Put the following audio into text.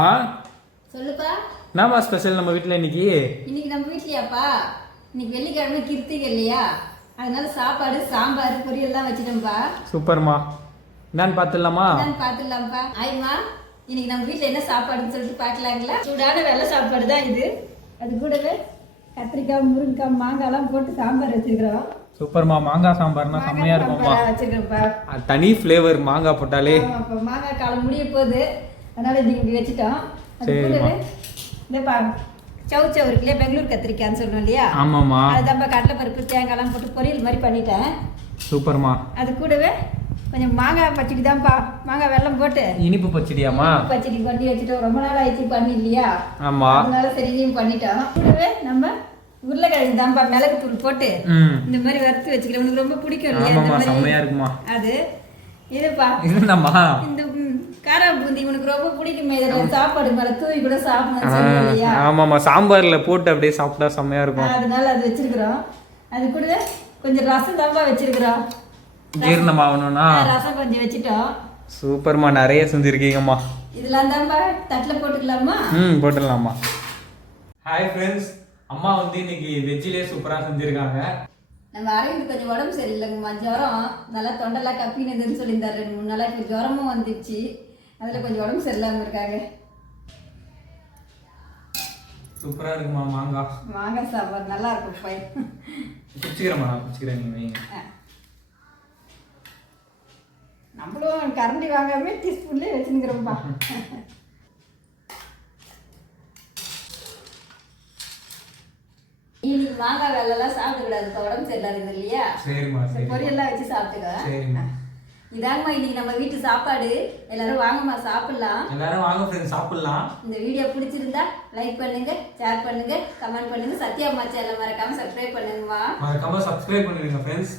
ஆ சொல்லுப்பா. என்னம்மா ஸ்பெஷல் நம்ம வீட்டில் இன்னைக்கு? இன்னைக்கு நம்ம வீட்லயாப்பா, இன்னைக்கு வெள்ளிக்கிழமை கிருத்திகை இல்லையா, அதனால சாப்பாடு சாம்பார் பொரியல்லாம் வச்சுட்டோம்ப்பா. சூப்பர்மா. என்னன்னு பார்த்துடலாமா? என்னன்னு பார்த்துடலாம்ப்பா. ஆயிமா, இன்னைக்கு நம்ம வீட்டில் என்ன சாப்பாடுன்னு சொல்லிட்டு பார்க்கலாங்களா? சூடான வெள்ளை சாப்பாடு தான் இது. அது கூடவே கத்திரிக்காய், முருங்கைக்காய், மாங்காய்லாம் போட்டு சாம்பார் வச்சிருக்கிறோம். சூப்பர்மா. மாங்காய் சாம்பார்னா செம்மையா இருக்கும்மா. வச்சிருக்கோம்ப்பா. தனி ஃப்ளேவர் மாங்காய் போட்டாலே. ஆமாப்பா, மாங்காய் காலம் முடிய போகுது, அதனால இப்படி வச்சுட்டோம். அது கூடவே இந்த சவு இருக்குல்லையா, பெங்களூர் கத்திரிக்காய்ன்னு சொல்லுவோம் இல்லையா, ஆமாம்மா, அதுதான்ப்பா கடலை பருப்பு தேங்காய்லாம் போட்டு பொரியல் மாதிரி பண்ணிட்டேன். சூப்பர்மா. அது கூடவே கொஞ்சம் மாங்காய் பச்சடி தான்ப்பா, மாங்காய் வெல்லம் போட்டு இனிப்பு பச்சடியாமா? பச்சடி பண்ணி வச்சுட்டோம். ரொம்ப நாள் ஆயிடுச்சு பண்ணி இல்லையா, ஆமா, அதனால சரி இதையும் பண்ணிட்டோம். கூடவே நம்ம உருளைக்கிழங்கு தான்ப்பா மிளகு தூள் போட்டு இந்த மாதிரி வறுத்து வச்சுக்கிறேன். உனக்கு ரொம்ப பிடிக்கும் இல்லையா, செம்மையா இருக்குமா அது. இதுப்பா இதுதாம்மா, இந்த காரா பூந்தி உனக்கு ரொம்ப பிடிக்குமே, இதில் சாப்பாடு மேலே தூவி கூட சாப்பிடணும் இல்லையா. ஆமாம்மா, சாம்பார்ல போட்டு அப்படியே சாப்பிட்டா செம்மையா இருக்கும். அதனால அது வச்சிருக்கிறோம். அது கூட கொஞ்சம் ரசம் தான்ப்பா வச்சிருக்கிறோம். ஜீரணம் ஆகணும்னா ரசம் கொஞ்சம் வச்சுட்டோம். சூப்பர்மா, நிறைய செஞ்சிருக்கீங்கம்மா. இதெல்லாம் தான்ப்பா தட்டில் போட்டுக்கலாமா? போட்டுடலாமா. ஹாய் ஃப்ரெண்ட்ஸ், அம்மா வந்து இன்னைக்கு வெஜ்ஜிலே சூப்பரா செஞ்சிருக்காங்க. நம்ம அரவிந்த் கொஞ்சம் உடம்பு சரியில்லைங்கம்மா, ஜுரம், நல்லா தொண்டெல்லாம் கப்பினதுன்னு சொல்லியிருந்தாரு. 2-3 நாளாக இப்போ ஜுரமும் வந்துடுச்சு, அதில் கொஞ்சம் உடம்பு சரியில்லாமல் இருக்காங்க. சூப்பரா இருக்குமா மாங்காய். மாங்காய் சாம்பார் நல்லா இருக்கும். பை குச்சிக்கிறேம்மா, நான் குச்சிக்கிறேன், நீங்க வைங்க. நம்மளும் கரண்டி வாங்காம டீஸ்பூன்லேயே வச்சுருக்கிறோம்ப்பா. இன்னைக்கு மாங்காய் வெள்ளெல்லாம் சாப்பிடக்கூடாது, உடம்பு சரியில்லாது இல்லையா. சரிம்மா, சரி. பொரியல்லாம் வச்சு சாப்பிட்டுக்க. சரிம்மா. இதாங்கம்மா இன்னைக்கு நம்ம வீட்டு சாப்பாடு. எல்லாரும் வாங்கம்மா சாப்பிடலாம். எல்லாரும் வாங்க ஃப்ரெண்ட்ஸ், சாப்பிடலாம். இந்த வீடியோ பிடிச்சிருந்தா லைக் பண்ணுங்க, ஷேர் பண்ணுங்க, கமெண்ட் பண்ணுங்க. சத்யா அம்மா சேனலை மறக்காம சப்ஸ்கிரைப் பண்ணுங்கம்மா. மறக்காம சப்ஸ்கிரைப் பண்ணிடுங்க ஃப்ரெண்ட்ஸ்.